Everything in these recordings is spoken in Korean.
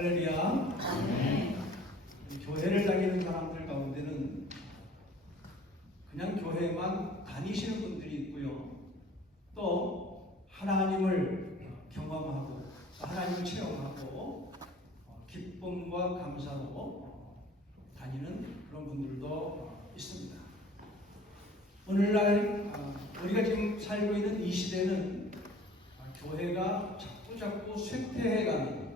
할렐루야. 아멘. 교회를 다니는 사람들 가운데는 그냥 교회만 다니시는 분들이 있고요. 또 하나님을 경험하고 하나님을 체험하고 기쁨과 감사로 다니는 그런 분들도 있습니다. 오늘날 우리가 지금 살고 있는 이 시대는 교회가 자꾸 쇠퇴해가는,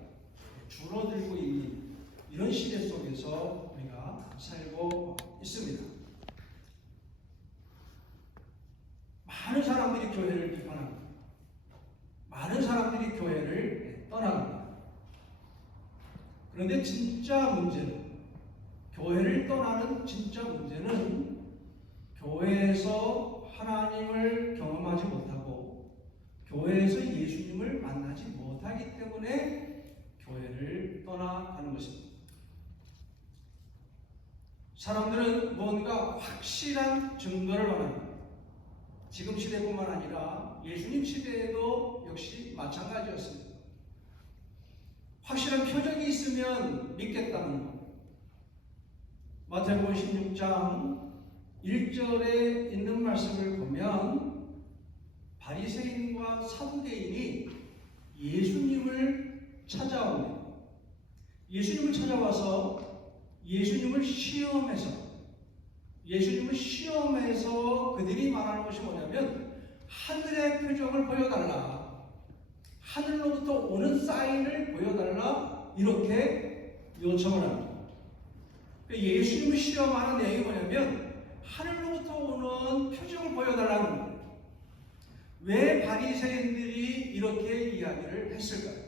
줄어들고 있는 이런 시대 속에서 우리가 살고 있습니다. 많은 사람들이 교회를 비판합니다. 많은 사람들이 교회를 떠납니다. 그런데 진짜 문제는, 교회를 떠나는 진짜 문제는 교회에서 하나님을 경험하지 못하고 교회에서 예수님을 만나지 못하기 때문에 교회를 떠나가는 것입니다. 사람들은 뭔가 확실한 증거를 원합니다. 지금 시대뿐만 아니라 예수님 시대에도 역시 마찬가지였습니다. 확실한 표적이 있으면 믿겠다는 것. 마태복음 16장 1절에 있는 말씀을 보면 바리새인과 사두개인이 예수님을 찾아옵니다. 예수님을 찾아와서 예수님을 시험해서 그들이 말하는 것이 뭐냐면 하늘의 표적을 보여달라, 하늘로부터 오는 사인을 보여달라, 이렇게 요청을 합니다. 예수님을 시험하는 내용이 뭐냐면 하늘로부터 오는 표적을 보여달라는 거예요. 왜 바리새인들이 이렇게 이야기를 했을까요?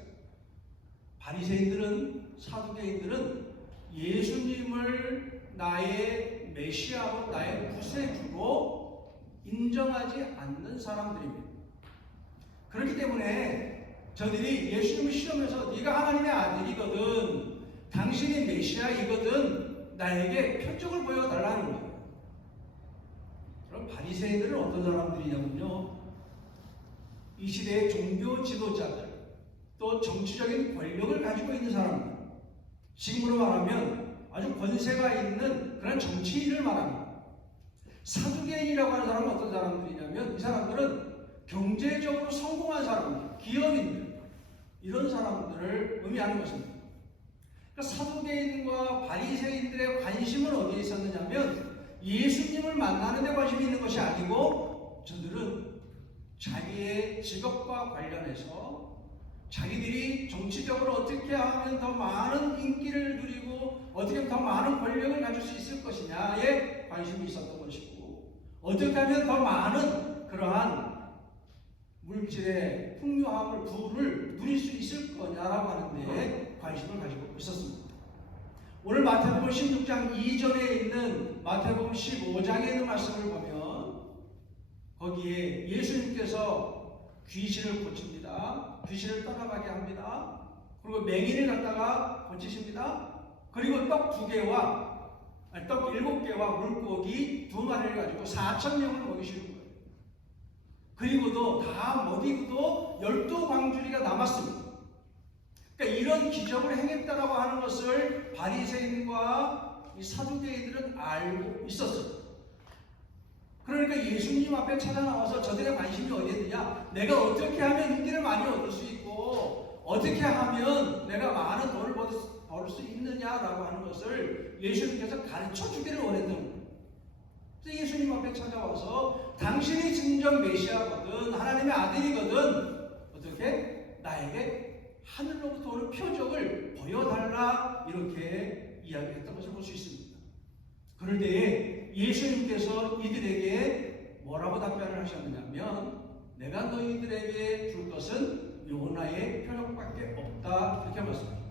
바리새인들은, 사두개인들은 예수님을 나의 메시아로, 나의 구세주로 인정하지 않는 사람들입니다. 그렇기 때문에 저들이 예수님을 시험해서 네가 하나님의 아들이거든, 당신이 메시아이거든, 나에게 표적을 보여달라는 거예요. 그럼 바리새인들은 어떤 사람들이냐면요, 이 시대의 종교 지도자들, 또 정치적인 권력을 가지고 있는 사람들, 지금으로 말하면 아주 권세가 있는 그런 정치인을 말합니다. 사두개인이라고 하는 사람은 어떤 사람들이냐면 이 사람들은 경제적으로 성공한 사람들, 기업인들, 이런 사람들을 의미하는 것입니다. 그러니까 사두개인과 바리새인들의 관심은 어디에 있었느냐면 예수님을 만나는 데 관심이 있는 것이 아니고 저들은 자기의 직업과 관련해서 자기들이 정치적으로 어떻게 하면 더 많은 인기를 누리고 어떻게 하면 더 많은 권력을 가질 수 있을 것이냐에 관심이 있었던 것이고, 어떻게 하면 더 많은 그러한 물질의 풍요함을, 부를 누릴 수 있을 거냐라고 하는데 관심을 가지고 있었습니다. 오늘 마태복음 16장 이전에 있는 마태복음 15장에 있는 말씀을 보면 거기에 예수님께서 귀신을 고칩니다. 귀신을 떠나가게 합니다. 그리고 맹인을 갖다가 고치십니다. 그리고 떡 2개와 떡 7개와 물고기 2마리를 가지고 4,000명을 먹이시는 거예요. 그리고도 다 먹이고도 12광주리가 남았습니다. 그러니까 이런 기적을 행했다라고 하는 것을 바리새인과 이 사두개인들은 알고 있었어요. 그러니까 예수님 앞에 찾아 나와서 저들의 관심이 어디에 있느냐, 내가 어떻게 하면 인기를 많이 얻을 수 있고 어떻게 하면 내가 많은 돈을 벌 수 있느냐라고 하는 것을 예수님께서 가르쳐 주기를 원했던 거예요. 그래서 예수님 앞에 찾아와서 당신이 진정 메시아거든, 하나님의 아들이거든, 어떻게 나에게 하늘로부터 오는 표적을 보여달라, 이렇게 이야기했던 것을 볼 수 있습니다. 그럴 때에 예수님께서 이들에게 뭐라고 답변을 하셨느냐면 내가 너희들에게 줄 것은 요나의 표적밖에 없다, 이렇게 말씀합니다.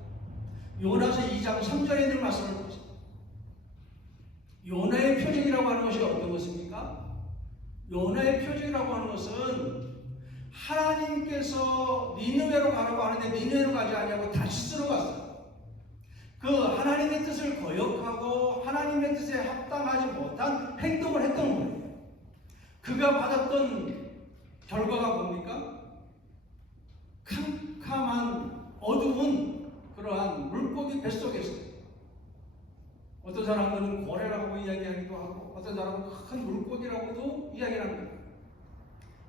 요나서 2장 3절에 있는 말씀을 보세요. 요나의 표적이라고 하는 것이 어떤 것입니까? 요나의 표적이라고 하는 것은 하나님께서 니느웨로 가라고 하는데 니느웨로 가지 아니하고 다시스로 갔어요. 그 하나님의 뜻을 거역하고 하나님의 뜻에 합당하지 못한 행동을 했던 거예요. 그가 받았던 결과가 뭡니까? 캄캄한 어두운 그러한 어떤 사람들은 고래라고 이야기하기도 하고 어떤 사람은 큰 물고기라고도 이야기를 합니다.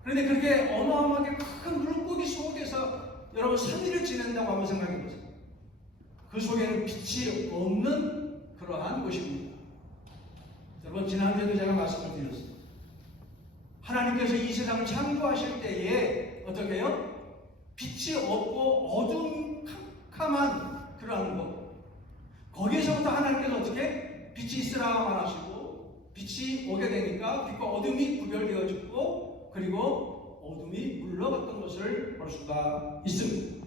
그런데 그렇게 어마어마하게 큰 물고기 속에서 여러분 3일을 지낸다고 한번 생각해 보세요. 그 속에는 빛이 없는 그러한 곳입니다. 여러분 지난주에도 제가 말씀을 드렸어요. 하나님께서 이 세상을 창조하실 때에 어떻게 해요? 빛이 없고 어두운 캄캄한 그러한 곳, 거기에서부터 하나님께서 어떻게 빛이 있으라 말하시고 빛이 오게 되니까 빛과 어둠이 구별되어지고 그리고 어둠이 물러갔던 것을 볼 수가 있습니다.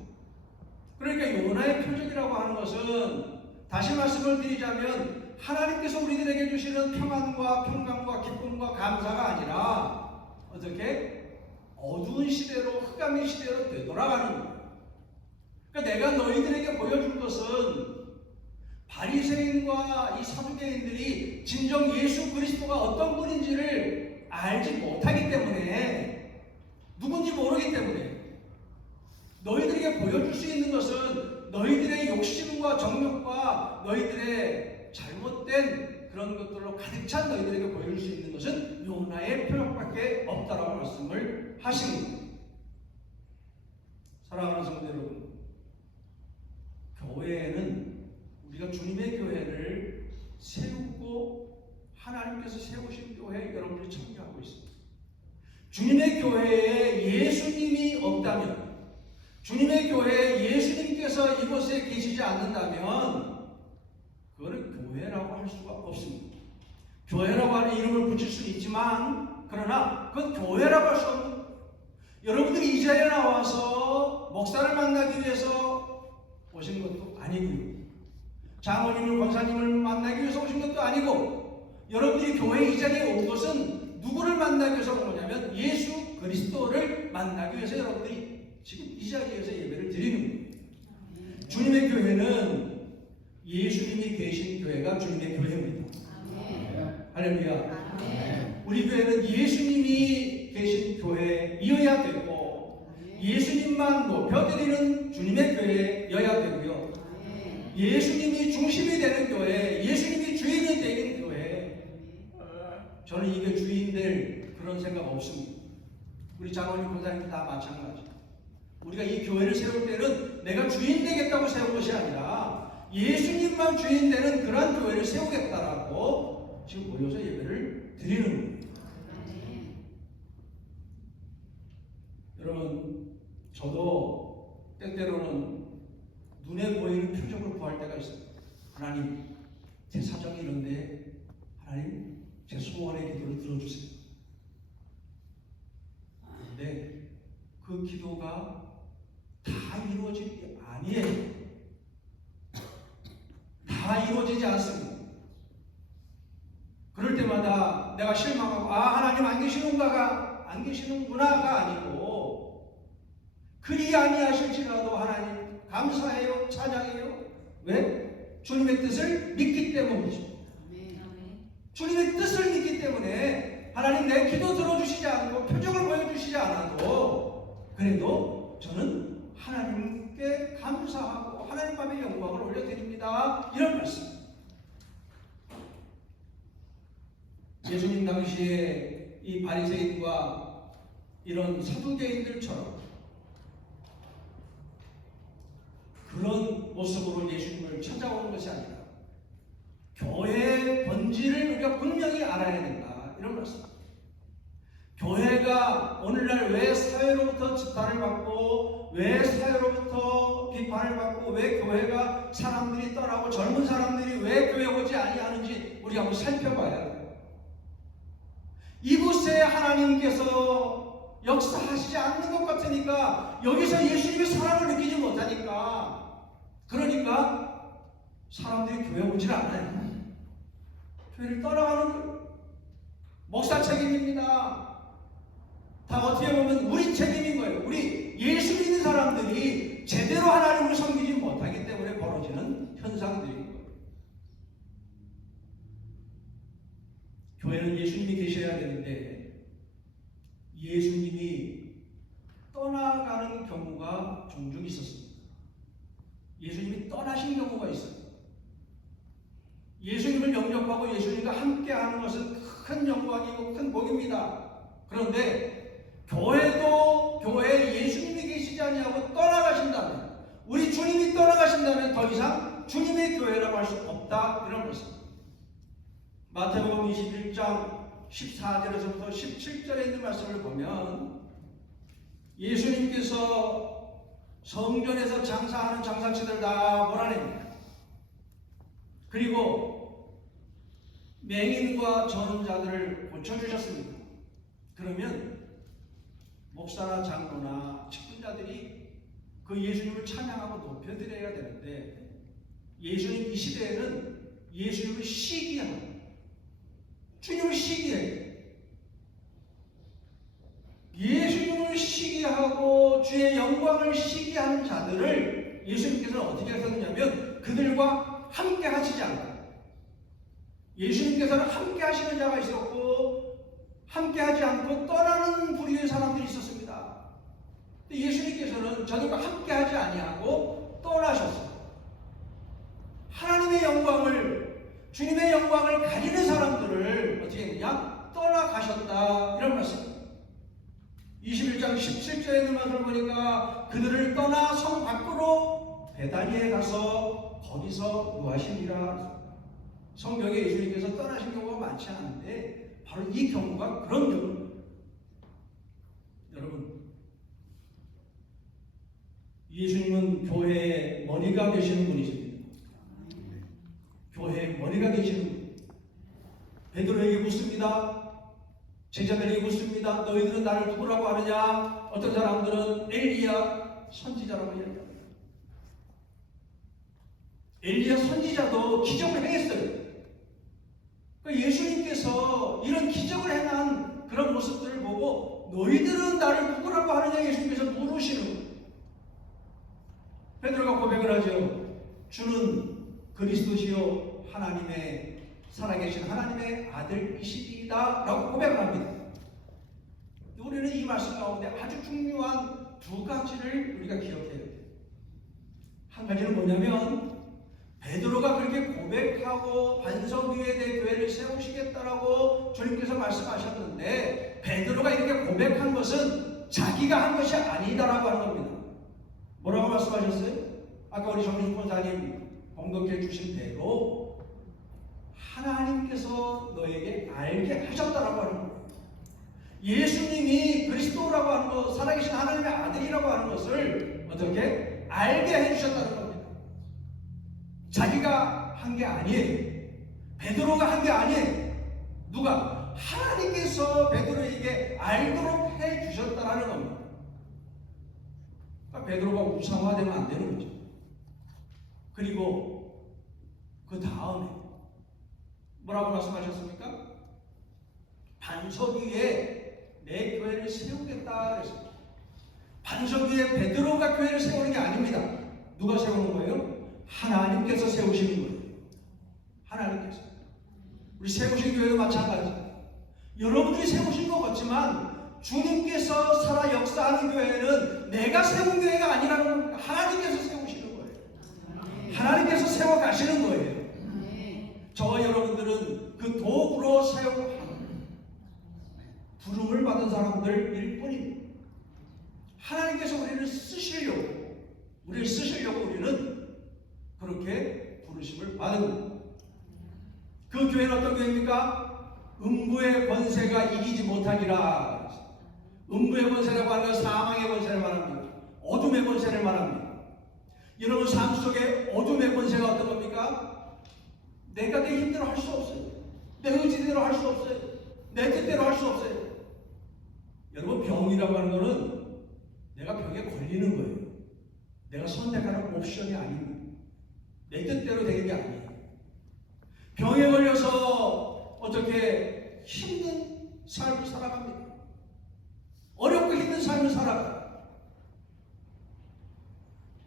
그러니까 요나의 표적이라고 하는 것은 다시 말씀을 드리자면 하나님께서 우리들에게 주시는 평안과 평강과 기쁨과 감사가 아니라 어떻게 어두운 시대로 흑암의 시대로 되돌아가는 거예요. 그러니까 내가 너희들에게 보여줄 것은 바리새인과 이 사두개인들이 진정 예수 그리스도가 어떤 분인지를 알지 못하기 때문에 누군지 모르기 때문에 너희들에게 보여줄 수 있는 것은 너희들의 욕심과 정욕과 너희들의 잘못된 그런 것들로 가득 찬 너희들에게 보여줄 수 있는 것은 요나의 표적밖에 없다라고 말씀을 하시는 겁니다. 사랑하는 성도 여러분, 교회에는 우리가 주님의 교회를 세우고 하나님께서 세우신 교회 여러분들이 참여하고 있습니다. 주님의 교회에 예수님이 없다면, 주님의 교회에 예수님께서 이곳에 계시지 않는다면 그거는 교회라고 할 수가 없습니다. 교회라고 하는 이름을 붙일 수는 있지만 그러나 그건 교회라고 할 수 없는 거예요. 여러분들이 이 자리에 나와서 목사를 만나기 위해서 오신 것도 아니고요. 장로님을 권사님을 만나기 위해서 오신 것도 아니고 여러분들이 교회 이 자리에 온 것은 누구를 만나기 위해서 온 거냐면 예수 그리스도를 만나기 위해서 여러분들이 지금 이 자리에서 예배를 드리는 거예요. 주님의 교회는 예수님이 계신 교회가 주님의 교회입니다. 할렐루야. 우리 교회는 예수님이 계신 교회이어야 되고 예수님만 높여드리는 주님의 교회여야 되고요. 예수님이 중심이 되는 교회, 예수님이 주인이 되는 교회. 저는 이게 주인 될 그런 생각 없습니다. 우리 장로님 권사님 다 마찬가지. 우리가 이 교회를 세울 때는 내가 주인 되겠다고 세운 것이 아니라 예수님만 주인 되는 그런 교회를 세우겠다라고 지금 모여서 예배를 드리는 겁니다. 여러분, 저도 때때로는 눈에 보이는 표적을 구할 때가 있어요. 하나님, 제 사정이 이런데 하나님, 제 소원의 기도를 들어주세요. 그런데 그 기도가 다 이루어질 게 아니에요. 다 이루어지지 않습니다. 그럴 때마다 내가 실망하고 하나님 안 계시는구나가 아니고 그리 아니하실지라도 하나님 감사해요, 찬양해요. 왜? 주님의 뜻을 믿기 때문이죠. 주님의 뜻을 믿기 때문에 하나님 내 기도 들어주시지 않고 표적을 보여주시지 않아도 그래도 저는 하나님께 감사하고 하나님 앞에 영광을 올려드립니다. 이런 말씀. 예수님 당시에 이 바리새인과 이런 사두개인들처럼 그런 모습으로 예수님을 찾아오는 것이 아니라 교회의 본질을 우리가 분명히 알아야 된다. 이런 말씀. 교회가 오늘날 왜 사회로부터 지탄을 받고 왜 사회로부터 비판을 받고 왜 교회가 사람들이 떠나고 젊은 사람들이 왜 교회 오지 아니하는지 우리가 한번 살펴봐야 돼요. 이곳에 하나님께서 역사하시지 않는 것 같으니까 여기서 예수님의 사랑을 느끼지 못하니까 그러니까 사람들이 교회 오질 않아요. 교회를 떠나가는 거예요. 목사 책임입니다. 다 어떻게 보면 우리 책임인 거예요. 우리 예수 믿는 사람들이 제대로 하나님을 섬기지 못하기 때문에 벌어지는 현상들인 거예요. 교회는 예수님이 계셔야 되는데 예수님이 떠나가는 경우가 종종 있었습니다. 예수님이 떠나신 경우가 있어요. 예수님을 영접하고 예수님과 함께하는 것은 큰 영광이고 큰 복입니다. 그런데 교회도 교회에 예수님이 계시지 아니하고 떠나가신다면, 우리 주님이 떠나가신다면 더 이상 주님의 교회라고 할 수 없다, 이런 것입니다. 마태복음 21장 14절에서부터 17절에 있는 말씀을 보면 예수님께서 성전에서 장사하는 장사치들 다 몰아냅니다. 그리고 맹인과 전자들을 고쳐주셨습니다. 그러면 목사나 장로나 직분자들이 그 예수님을 찬양하고 높여드려야 되는데, 예수님 이 시대에는 예수님을 시기하고 주님을 시기해요. 예수님을 시기하고 주의 영광을 시기하는 자들을 예수님께서는 어떻게 하셨느냐면 그들과 함께 하시지 않아요. 예수님께서는 함께 하시는 자가 있었고 함께 하지 않고 떠나는 부류의 사람들이 있었습니다. 예수님께서는 저들과 함께 하지 아니하고 떠나셨어요. 하나님의 영광을, 주님의 영광을 가리는 사람들을 어떻게 했느냐? 떠나가셨다, 이런 말씀입니다. 21장 17절에 있는 말씀을 보니까 그들을 떠나 성 밖으로 베다니에 가서 거기서 노하시니라. 성경에 예수님께서 떠나신 경우가 많지 않은데 바로 이 경우가 그런 경우입니다. 여러분, 예수님은 교회의 머리가 되시는 분이십니다. 교회의 머리가 되시는 분. 베드로에게 묻습니다. 제자들에게 묻습니다. 너희들은 나를 누구라고 하느냐? 어떤 사람들은 엘리야 선지자라고 이야기합니다. 엘리야 선지자도 기적을 행했어요. 그러니까 예수님께서 이런 기적을 행한 그런 모습들을 보고 너희들은 나를 누구라고 하느냐? 예수님께서 물으시는 거예요. 베드로가 고백을 하죠. 주는 그리스도시요 하나님의 살아계신 하나님의 아들이시리이다 라고 고백을 합니다. 우리는 이 말씀 가운데 아주 중요한 두 가지를 우리가 기억해야 돼요. 한 가지는 뭐냐면 베드로가 그렇게 고백하고 반석 위에 내 교회를 세우시겠다라고 주님께서 말씀하셨는데 베드로가 이렇게 고백한 것은 자기가 한 것이 아니다라고 하는 겁니다. 뭐라고 말씀하셨어요? 아까 우리 정신 권사님 공동체 주신 대로 하나님께서 너에게 알게 하셨다라고 하는 거예요. 예수님이 그리스도라고 하는 것, 살아계신 하나님의 아들이라고 하는 것을 어떻게 알게 해주셨다는 겁니다. 자기가 한 게 아니에요. 베드로가 한 게 아니에요. 누가? 하나님께서 베드로에게 알도록 해주셨다라는 겁니다. 그러니까 베드로가 우상화되면 안 되는 거죠. 그리고 그 다음에 뭐라고 말씀하셨습니까? 반석 위에 내 교회를 세우겠다 그랬습니다. 반석 위에 베드로가 교회를 세우는 게 아닙니다. 누가 세우는 거예요? 하나님께서 세우시는 거예요. 하나님께서. 우리 세우신 교회도 마찬가지입니다. 여러분들이 세우신 것 같지만 주님께서 살아 역사하는 교회는 내가 세운 교회가 아니라는 하나님께서 세우시는 거예요. 하나님께서 세워 가시는 거예요. 저와 여러분들은 그 도구로 사용하는 부름을 받은 사람들일 뿐입니다. 하나님께서 우리를 쓰시려고 우리는 그렇게 부르심을 받은 겁니다. 그 교회는 어떤 교회입니까? 음부의 권세가 이기지 못하니라. 음부의 권세라고 하는 건 사망의 권세를 말합니다. 어둠의 권세를 말합니다. 여러분 삶 속에 어둠의 권세가 어떤 겁니까? 내가 내 힘대로 할 수 없어요. 내 의지대로 할 수 없어요. 내 뜻대로 할 수 없어요. 여러분 병이라고 하는 거는 내가 병에 걸리는 거예요. 내가 선택하는 옵션이 아닙니다. 내 뜻대로 되는 게 아니에요. 병에 걸려서 어떻게 힘든 삶을 살아갑니다. 어렵고 힘든 삶을 살아가요.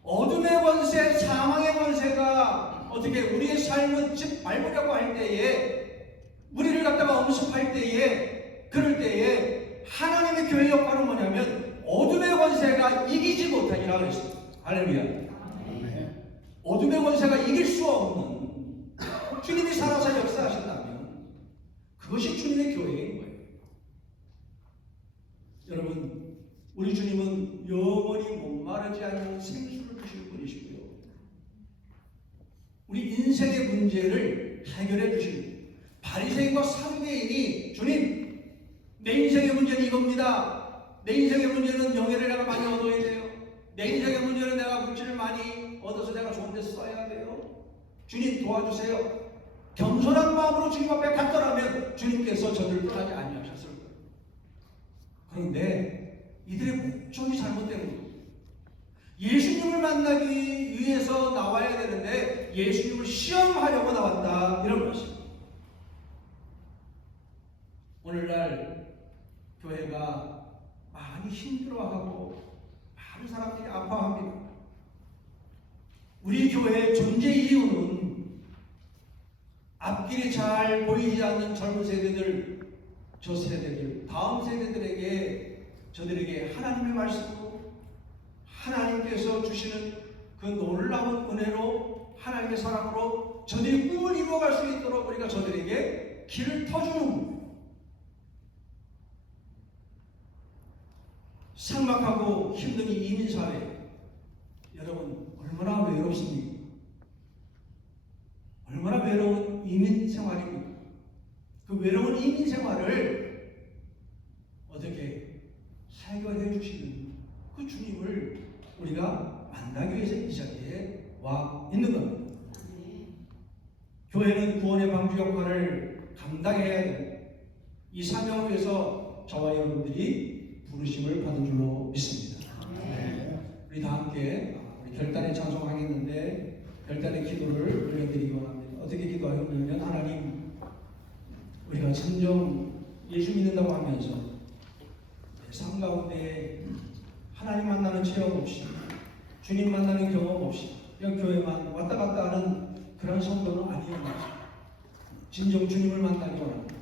어둠의 권세, 사망의 권세가 어떻게 우리의 삶을 밟으려고 할 때에, 우리를 갖다가 엄습할 때에, 그럴 때에 하나님의 교회 역할은 뭐냐면 어둠의 권세가 이기지 못하니라 그랬습니다. 할렐루야. 어둠의 권세가 이길 수 없는, 주님이 살아 그것이 주님의 교회인 거예요. 여러분, 우리 주님은 영원히 목마르지 않는 생수를 주시는 분이시고요. 우리 인생의 문제를 해결해 주시는 바리새인과 사두개인이 주님, 내 인생의 문제는 이겁니다. 내 인생의 문제는 명예를 내가 많이 얻어야 돼요. 내 인생의 문제는 내가 물질을 많이 얻어서 내가 좋은 데 써야 돼요. 주님 도와주세요. 겸손한 마음으로 주님 앞에 갔더라면 주님께서 저들을 떠나지 아니하셨을 거예요. 그런데 이들의 목적이 잘못된 거예요. 예수님을 만나기 위해서 나와야 되는데 예수님을 시험하려고 나왔다, 이런 것입니다. 오늘날 교회가 많이 힘들어하고 많은 사람들이 아파합니다. 우리 교회의 존재 이유는 앞길이 잘 보이지 않는 젊은 세대들, 저 세대들, 다음 세대들에게 저들에게 하나님의 말씀으로 하나님께서 주시는 그 놀라운 은혜로 하나님의 사랑으로 저들이 꿈을 이루어갈 수 있도록 우리가 저들에게 길을 터주는 겁니다. 삭막하고 힘든 이 이민사회, 여러분 얼마나 외롭습니까? 얼마나 외로운 이민 생활입니까? 그 외로운 이민 생활을 어떻게 해결해 주시는 그 주님을 우리가 만나기 위해서 이 자리에 와 있는 겁니다. 교회는 구원의 방주 역할을 감당해야 됩니다. 이 사명을 위해서 저와 여러분들이 부르심을 받은 줄로 믿습니다. 우리 다 함께 우리 결단의 찬송하겠는데 결단의 기도를 올려드리기 원합니다. 어떻게 기도하냐면, 하나님, 우리가 참정 예수 믿는다고 하면서 삶 가운데 하나님 만나는 체험 없이, 주님 만나는 경험 없이 그냥 교회만 왔다 갔다 하는 그런 성도는 아니었습니다. 진정 주님을 만나기 원합니다.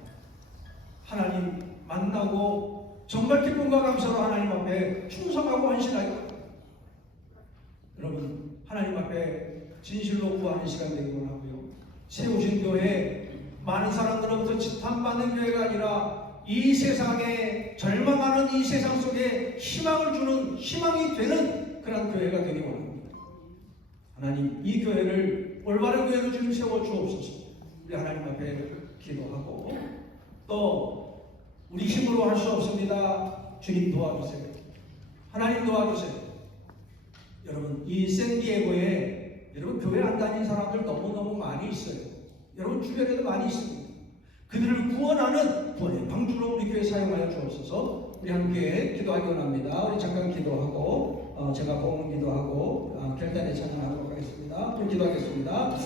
하나님 만나고 정말 기쁨과 감사로 하나님 앞에 충성하고 헌신하기 원합니다. 여러분, 하나님 앞에 진실로 구하는 시간 되기 원하고요. 세우신 교회, 많은 사람들로부터 지탄받는 교회가 아니라 이 세상에 절망하는 이 세상 속에 희망을 주는, 희망이 되는 그런 교회가 되기 원합니다. 하나님, 이 교회를 올바른 교회로 주님 세워 주옵소서. 우리 하나님 앞에 기도하고, 또 우리 힘으로 할 수 없습니다. 주님 도와주세요. 하나님 도와주세요. 여러분, 이 샌디에고에 여러분 교회 안 다니는 사람들 너무너무 많이 있어요. 여러분 주변에도 많이 있습니다. 그들을 구원하는 구원의 방주로 우리 교회 사용하여 주옵소서. 우리 함께 기도하기 원합니다. 우리 잠깐 기도하고 제가 복음 기도하고 결단의 찬양하도록 하겠습니다. 좀 기도하겠습니다.